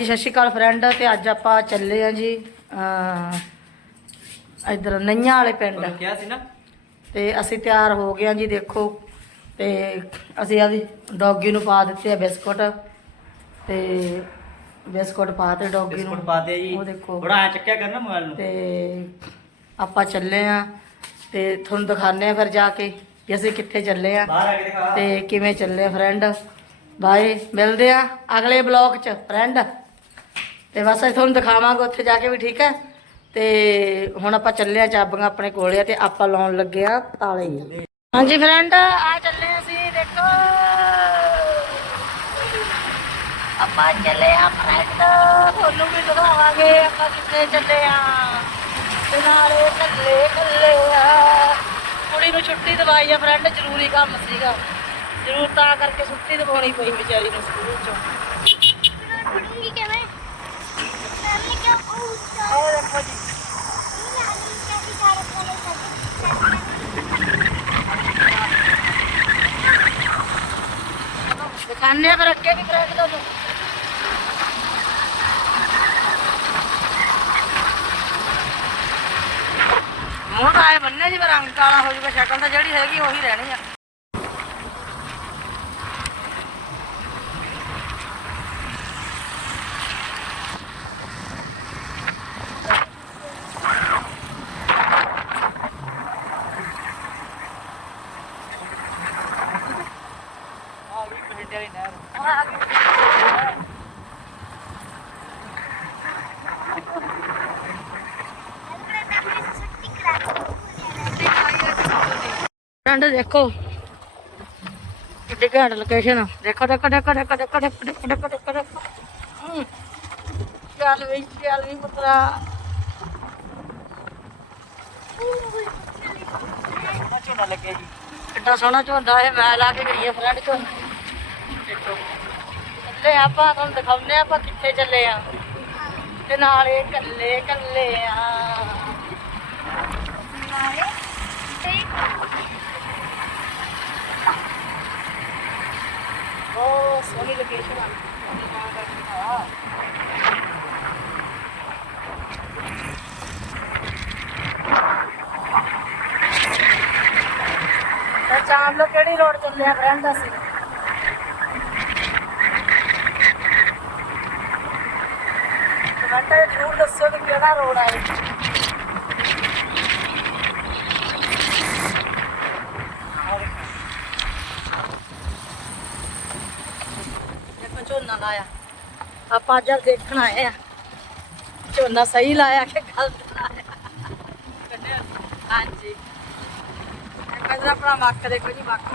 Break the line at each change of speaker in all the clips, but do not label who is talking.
ਸਤਿ ਸ਼੍ਰੀ ਅਕਾਲ ਫਰੈਂਡ ਤੇ ਅੱਜ ਆਪਾਂ ਚੱਲੇ ਆ ਜੀ ਅ ਇਧਰ ਨਈਆਂ ਵਾਲੇ ਪਿੰਡ।
ਕਿਹਾ ਸੀ ਨਾ?
ਤੇ ਅਸੀਂ ਤਿਆਰ ਹੋ ਗਏ ਆ ਜੀ ਦੇਖੋ ਤੇ ਅਸੀਂ ਆਦੀ ਡੌਗੀ ਨੂੰ ਪਾ ਦਿੱਤੇ ਆ ਬਿਸਕੁਟ। ਤੇ ਬਿਸਕੁਟ ਪਾਤੇ ਡੌਗੀ ਨੂੰ।
ਬਿਸਕੁਟ ਪਾਤੇ ਜੀ।
ਉਹ ਦੇਖੋ।
ਥੋੜਾ ਐ ਚੱਕਿਆ ਕਰਨਾ ਮੋਬਾਈਲ ਨੂੰ।
ਤੇ ਆਪਾਂ ਚੱਲੇ ਆ ਤੇ ਤੁਹਾਨੂੰ ਦਿਖਾਣੇ ਆ ਫਿਰ ਜਾ ਕੇ ਕਿ ਅਸੀਂ ਕਿੱਥੇ ਚੱਲੇ ਆ
ਬਾਹਰ ਆ ਕੇ ਦਿਖਾ।
ਤੇ ਕਿਵੇਂ ਚੱਲੇ ਫਰੈਂਡ ਬਾਏ ਮਿਲਦੇ ਆ ਅਗਲੇ ਬਲੌਗ 'ਚ ਫਰੈਂਡ ਤੇ ਬਸ ਅਸੀਂ ਤੁਹਾਨੂੰ ਦਿਖਾਵਾਂਗੇ ਉੱਥੇ ਜਾ ਕੇ ਵੀ, ਠੀਕ ਹੈ? ਤੇ ਹੁਣ ਆਪਾਂ ਚੱਲੇ ਆ ਚਾਬੀਆਂ ਆਪਣੇ ਕੋਲੇ ਆ ਤੇ ਆਪਾਂ ਲਾਉਣ ਲੱਗੇ ਆ ਤਾਲੇ ਹਾਂਜੀ ਫਰੈਂਡ ਆ ਚੱਲੇ ਅਸੀਂ, ਦੇਖੋ। ਆਪਾਂ ਚੱਲੇ ਆ ਫਰੈਂਡ ਤੁਹਾਨੂੰ ਵੀ ਦਿਖਾਵਾਂਗੇ, ਆਪਾਂ ਕਿੱਥੇ ਚੱਲੇ ਆ ਤੇ ਨਾਲੇ ਕੱਲੇ ਕੱਲੇ ਆ। ਕੁੜੀ ਨੂੰ ਛੁੱਟੀ ਦਵਾਈ ਆ ਫਰੈਂਡ ਜ਼ਰੂਰੀ ਕੰਮ ਸੀਗਾ। ਜ਼ਰੂਰ ਤਾਂ ਕਰਕੇ ਛੁੱਟੀ ਦਵਾਉਣੀ ਪਈ ਵਿਚਾਰੀ ਨੂੰ ਸਕੂਲ ਚੋਂ।
ਪੜੂੰਗੀ ਕਿਵੇਂ
ਆਹ ਦੇਖੋ ਜੀ ਵੀ ਕਰੈਕ ਦੋ ਜੋ। ਮੋਟਾ ਹੈ ਬੰਨੇ ਜੀ ਪਰ ਰੰਗ ਕਾਲਾ ਹੋ ਜੂਗਾ, ਸ਼ਕਲ ਤਾਂ ਜਿਹੜੀ ਹੈਗੀ ਉਹੀ ਰਹਿਣੀ ਆ।
ਗਈ ਨਹਿਰ
ਫਰੈਂਡ ਦੇਖੋ। ਕਿੱਡੀ ਘੈਂਟ ਲੋਕੇਸ਼ਨ ਦੇਖੋ ਦੇਖੋ ਦੇਖੋ ਦੇਖੋ ਦੇਖੋ ਦੇਖੋ ਦੇਖੋ ਦੇਖੋ ਦੇਖੋ ਦੇਖੋ। ਚੱਲ ਵੀ ਚੱਲ ਵੀ ਪੁੱਤਰਾ
ਝੋਨਾ ਲੱਗਿਆ ਜੀ
ਕਿੱਡਾ ਸੋਹਣਾ ਝੋਨਾ ਇਹ, ਮੈਂ ਲਾ ਕੇ ਗਈ ਆ ਫਰੈਂਡ ਝੋਨਾ ਦੇਖੋ ਚੱਲੇ ਆਪਾਂ ਤੁਹਾਨੂੰ ਦਿਖਾਉਂਦੇ ਆ ਆਪਾਂ ਕਿੱਥੇ ਚੱਲੇ ਆ ਤੇ ਨਾਲੇ ਕੱਲੇ ਕੱਲੇ ਆ ਬਹੁਤ ਸੋਹਣੀ ਲੋਕੇਸ਼ਨ ਆ ਤਾਂ ਚਾਮ ਲੋ ਕਿਹੜੀ ਰੋਡ ਚੱਲੇ ਆ ਫਰੈਂਡ ਅਸੀਂ ਕਮੈਂਟਾਂ ਜ਼ਰੂਰ ਦੱਸੋ ਕਿ ਕਿਹੜਾ ਰੋਡ ਆ ਝੋਨਾ ਲਾਇਆ। ਆਪਾਂ ਅੱਜ ਦੇਖਣ ਆਏ ਆ। ਝੋਨਾ ਸਹੀ ਲਾਇਆ ਕਿ ਗਲਤ ਲਾਇਆ? ਹਾਂਜੀ। ਕਹਿੰਦਾ ਆਪਣਾ ਮੱਕ ਦੇਖੋ ਜੀ ਮੱਕ।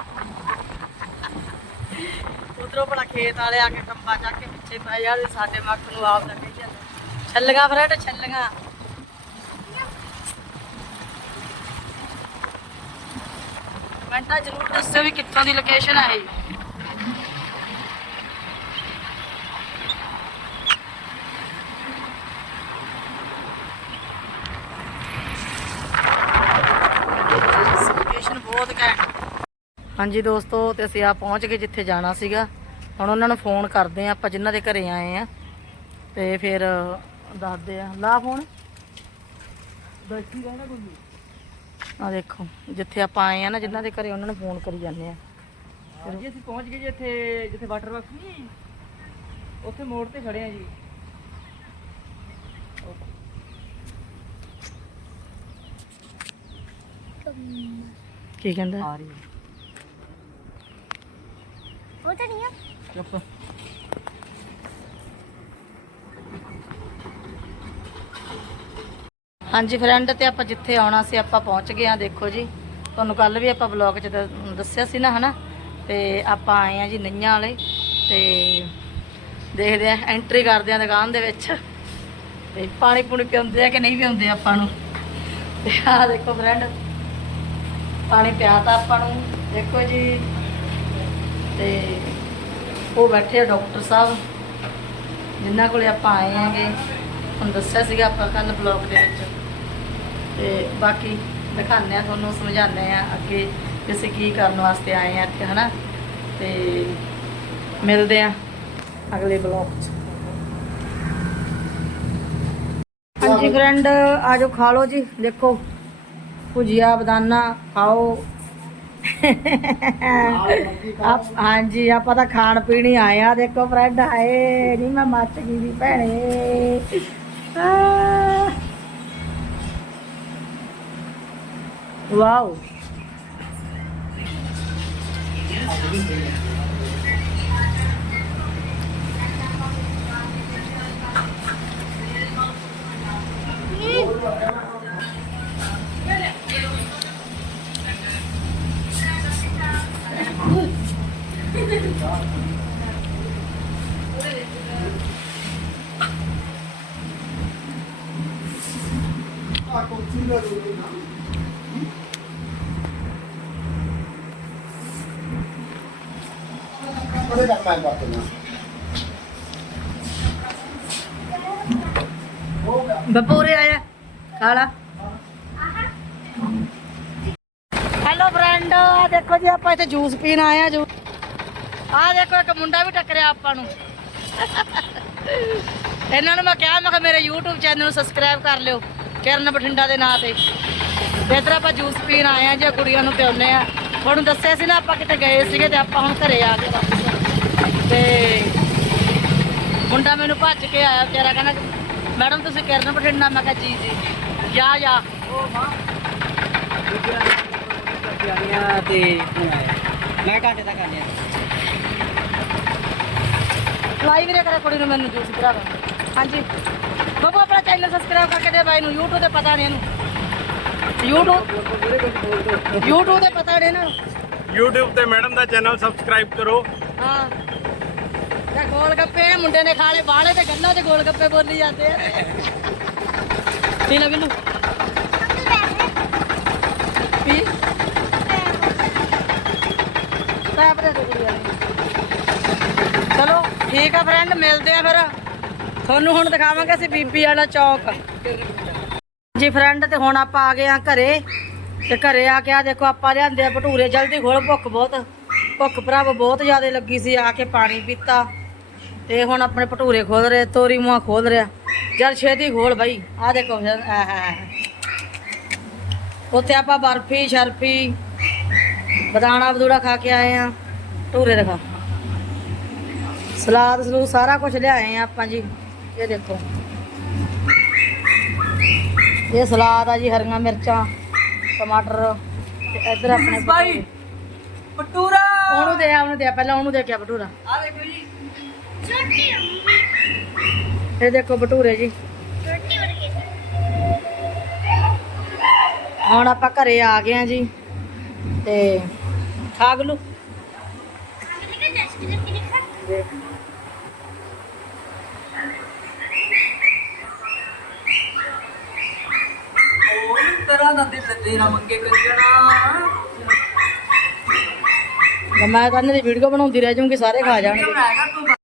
ਉਧਰੋਂ ਬੜਾ ਖੇਤ ਵਾਲੇ ਆ ਕੇ ਕੰਬਾ ਚੱਕ ਕੇ ਪਿੱਛੇ ਪੈ ਜਾਂਦੇ ਸਾਡੇ ਮੱਕ ਨੂੰ ਆਪ ਦਾ ਛੱਲੀਆਂ ਫਰੈਂਡ ਛੱਲੀਆਂ। ਕਮੈਂਟਾਂ ਜ਼ਰੂਰ ਦੱਸਿਓ ਵੀ ਕਿੱਥੋਂ ਦੀ ਲੋਕੇਸ਼ਨ ਆ ਇਹ। ਹਾਂਜੀ ਦੋਸਤੋ, ਤੇ ਅਸੀਂ ਆ ਪਹੁੰਚ ਗਏ ਜਿੱਥੇ ਜਾਣਾ ਸੀਗਾ। ਹੁਣ ਉਹਨਾਂ ਨੂੰ ਫੋਨ ਕਰਦੇ ਆ ਆਪਾਂ ਜਿਨ੍ਹਾਂ ਦੇ ਘਰੇ ਆਏ ਆ ਤੇ ਫਿਰ ਦੱਸਦੇ ਆ। ਲਾ ਫੋਨ
ਬੈਠੀ ਰਹਿਣਾ ਕੋਈ
ਆ ਦੇਖੋ ਜਿੱਥੇ ਆਪਾਂ ਆਏ ਆ ਨਾ ਜਿਨ੍ਹਾਂ ਦੇ ਘਰੇ ਉਹਨਾਂ ਨੂੰ ਫੋਨ ਕਰੀ ਜਾਂਦੇ ਆ।
ਜੀ ਅਸੀਂ ਪਹੁੰਚ ਗਏ ਜੀ ਇੱਥੇ ਜਿੱਥੇ ਵਾਟਰ ਵਰਕਸ ਨਹੀਂ ਉੱਥੇ ਮੋੜ ਤੇ ਖੜੇ ਆ ਜੀ।
ਕੀ ਕਹਿੰਦਾ?
ਆ ਰਹੀ ਹੈ।
ਉਹ ਤਾਂ ਨਹੀਂ ਆ।
ਚੁੱਪ।
ਹਾਂਜੀ ਫਰੈਂਡ ਤੇ ਆਪਾਂ ਜਿੱਥੇ ਆਉਣਾ ਸੀ, ਆਪਾਂ ਪਹੁੰਚ ਗਏ ਆ ਦੇਖੋ ਜੀ। ਤੁਹਾਨੂੰ ਕੱਲ ਵੀ ਆਪਾਂ ਬਲੌਗ 'ਚ ਦ- ਦੱਸਿਆ ਸੀ ਨਾ, ਹਨਾ? ਤੇ ਆਪਾਂ ਆਏ ਆ ਜੀ ਨਈਆਂ ਵਾਲੇ, ਤੇ ਦੇਖਦੇ ਆ ਐਂਟਰੀ ਕਰਦੇ ਆ ਦੁਕਾਨ ਦੇ ਵਿੱਚ। ਤੇ ਪਾਣੀ ਪੂਣੀ ਪਿਉਂਦੇ ਆ ਕਿ ਨਹੀਂ ਪਿਉਂਦੇ ਆਪਾਂ ਨੂੰ? ਤੇ ਆਹ ਦੇਖੋ ਫਰੈਂਡ ਪਾਣੀ ਪਿਆਤਾ ਆਪਾਂ ਨੂੰ, ਦੇਖੋ ਜੀ। ਤੇ ਉਹ ਬੈਠੇ ਆ ਡਾਕਟਰ ਸਾਹਿਬ, ਜਿਨ੍ਹਾਂ ਕੋਲੇ ਆਪਾਂ ਆਏ ਆਂਗੇ ਤੁਹਾਨੂੰ ਦੱਸਿਆ ਸੀਗਾ ਆਪਾਂ ਕੱਲ ਬਲੌਗ ਦੇ ਵਿੱਚ। ਤੇ ਬਾਕੀ ਦਿਖਾਉਂਦੇ ਆ ਤੁਹਾਨੂੰ ਸਮਝਾਉਂਦੇ ਆ ਅੱਗੇ ਕਿ ਅਸੀਂ ਕੀ ਕਰਨ ਵਾਸਤੇ ਆਏ ਆ ਇੱਥੇ, ਹਨਾ? ਤੇ ਮਿਲਦੇ ਆ ਅਗਲੇ ਬਲੌਗ 'ਚ। ਹਾਂਜੀ ਫਰੈਂਡ ਆਜੋ ਖਾ ਲਓ ਜੀ, ਦੇਖੋ। ਭੁਜੀਆ, ਬਦਾਨਾ, ਖਾਓ। ਆਪ, ਹਾਂਜੀ, ਆਪਾਂ ਤਾਂ ਖਾਣ ਪੀਣ ਹੀ ਆਏ ਆ ਦੇਖੋ ਫਰੈਂਡ ਆਏ ਨਹੀਂ ਮੈਂ ਮੱਚ ਗਈ ਦੀ ਭੈਣੇ। Ah. Wow.
Mm. ਨਾਲ ਮੈਂ ਕਰ ਦਿੰਦਾ
ਬਪੂਰੇ ਆਇਆ ਖਾਲਾ ਹੈਲੋ ਫਰੈਂਡ ਦੇਖੋ ਜੀ ਆਪਾਂ ਇੱਥੇ ਜੂਸ ਪੀਣ ਆਏ ਆ ਜੂ ਆ ਦੇਖੋ ਇੱਕ ਮੁੰਡਾ ਵੀ ਟੱਕਰਿਆ ਆਪਾਂ ਨੂੰ। ਇਹਨਾਂ ਨੂੰ ਮੈਂ ਕਿਹਾ ਮੈਂ ਕਿਹਾ ਮੇਰੇ YouTube ਚੈਨਲ ਨੂੰ ਸਬਸਕ੍ਰਾਈਬ ਕਰ ਲਿਓ ਕਿਰਨ ਬਠਿੰਡਾ ਦੇ ਨਾਂ ਤੇ। ਤੇ ਇੱਧਰ ਆਪਾਂ ਜੂਸ ਪੀਣ ਆਏ ਆ ਜੀ ਕੁੜੀਆਂ ਨੂੰ ਪਿਆਉਂਦੇ ਆ ਤੁਹਾਨੂੰ ਦੱਸਿਆ ਸੀ ਨਾ ਆਪਾਂ ਕਿਤੇ ਗਏ ਸੀਗੇ ਤੇ ਆਪਾਂ ਹੁਣ ਘਰੇ ਆ ਗਏ ਵਾਪਸ। ਤੇ ਮੁੰਡਾ ਮੈਨੂੰ ਭੱਜ ਕੇ ਆਇਆ ਵਿਚਾਰਾ ਕਹਿੰਦਾ ਮੈਡਮ ਤੁਸੀਂ ਕਿਰਨ ਬਠਿੰਡਾ ਮੈਂ ਕਿਹਾ ਜੀ ਜੀ। ਜਾ ਜਾ।
ਜਾਣੀਆਂ ਤੇ ਹੁਣ ਆਇਆ? ਮੈਂ ਘੰਟੇ ਤੱਕ ਆਣਿਆ
ਲਾਈਵ ਵੀਰੇ ਕਰੇ ਕੁੜੀ ਨੂੰ ਮੈਨੂੰ ਜੂਸ ਭਰਾ ਹਾਂਜੀ। ਬਾਬਾ ਆਪਣਾ ਚੈਨਲ ਸਬਸਕ੍ਰਾਈਬ ਕਰਕੇ ਦੇ ਬਾਈ ਨੂੰ। YouTube ਤੇ ਪਤਾ ਨਹੀਂ ਇਹਨੂੰ। YouTube YouTube ਤੇ ਪਤਾ ਨਹੀਂ ਨਾ
YouTube ਤੇ ਮੈਡਮ ਦਾ ਚੈਨਲ ਸਬਸਕ੍ਰਾਈਬ ਕਰੋ।
ਹਾਂ। ਤੇ ਗੋਲ ਗੱਪੇ ਮੁੰਡੇ ਨੇ ਖਾ ਲਏ ਬਾਹਲੇ ਤੇ ਗੰਨਾ ਤੇ ਗੋਲ ਗੱਪੇ ਬੋਲੀ ਜਾਂਦੇ ਆ। ਪੀ ਲੈ ਬਿੱਲੂ। ਪੀ। ਪੈਪ ਦੇ ਦੇ ਕੁੜੀਆਂ ਚਲੋ, ਠੀਕ ਆ ਫਰੈਂਡ ਮਿਲਦੇ ਆ ਫਿਰ। ਤੁਹਾਨੂੰ ਹੁਣ ਦਿਖਾਵਾਂਗੇ ਅਸੀਂ ਬੀਬੀ ਵਾਲਾ ਚੌਕ। ਜੀ ਫਰੈਂਡ ਤੇ ਹੁਣ ਆਪਾਂ ਆ ਗਏ ਆ ਘਰੇ। ਤੇ ਘਰੇ ਆ ਕੇ ਆ ਦੇਖੋ, ਆਪਾਂ ਲਿਆਂਦੇ ਆ ਭਟੂਰੇ, ਜਲਦੀ ਖੋਲ ਭੁੱਖ ਬਹੁਤ। ਭੁੱਖ ਭਰਾਵ ਬਹੁਤ ਜ਼ਿਆਦਾ ਲੱਗੀ ਸੀ ਆ ਕੇ ਪਾਣੀ ਪੀਤਾ ਤੇ ਹੁਣ ਆਪਣੇ ਭਟੂਰੇ ਖੋਲ ਰਹੇ ਤੋਰੀ ਮੂੰਹ ਖੋਲ ਰਿਹਾ। ਜਲ ਛੇਤੀ ਖੋਲ ਬਾਈ ਆ ਦੇਖੋ ਉੱਥੇ ਆਪਾਂ ਬਰਫੀ ਸ਼ਰਫੀ ਬਦਾਣਾ ਬਦੂੜਾ ਖਾ ਕੇ ਆਏ ਆ ਭਟੂਰੇ ਦਿਖਾ। ਸਲਾਦ ਸਲੂਦ ਸਾਰਾ ਕੁਝ ਲਿਆਏ ਆ ਆਪਾਂ ਜੀ। ਇਹ ਦੇਖੋ। ਇਹ ਸਲਾਦ ਆ ਜੀ ਹਰੀਆਂ ਮਿਰਚਾਂ ਟਮਾਟਰ ਤੇ ਇੱਧਰ ਆਪਣੇ
ਬਾਈ
ਭਟੂਰੇ।
ਪਟੂਰਾ
ਉਹਨੂੰ ਦੇ ਆ ਉਹਨੂੰ ਦੇ ਪਹਿਲਾਂ ਉਹਨੂੰ ਦੇ ਕੇ ਆ ਭਟੂਰਾ।
ਆ ਦੇਖੋ ਜੀ।
ਛੋਟੀ ਅੰਮੀ।
ਇਹ ਦੇਖੋ ਭਟੂਰੇ ਜੀ।
ਛੋਟੀ ਵਰਗੀ।
ਹੁਣ ਆਪਾਂ ਘਰੇ ਆ ਗਏ ਆ ਜੀ ਤੇ ਖਾਗ ਲੂ
ਅੰਮੀ ਦਾ ਜਸਟ ਦੇ ਕੇ ਦੇਖਾ।
ਉਹ ਤਰ੍ਹਾਂ ਦਾ ਦਿਲ ਤੇਰਾ ਮੰਗੇ ਕੰਜਣਾ
ਮੈਂ ਤਾਂ ਇਹਨਾਂ ਦੀ ਵੀਡੀਓ ਬਣਾਉਂਦੀ ਰਹਿ ਜਾਊਂਗੀ ਸਾਰੇ ਖਾ ਜਾਣਗੇ।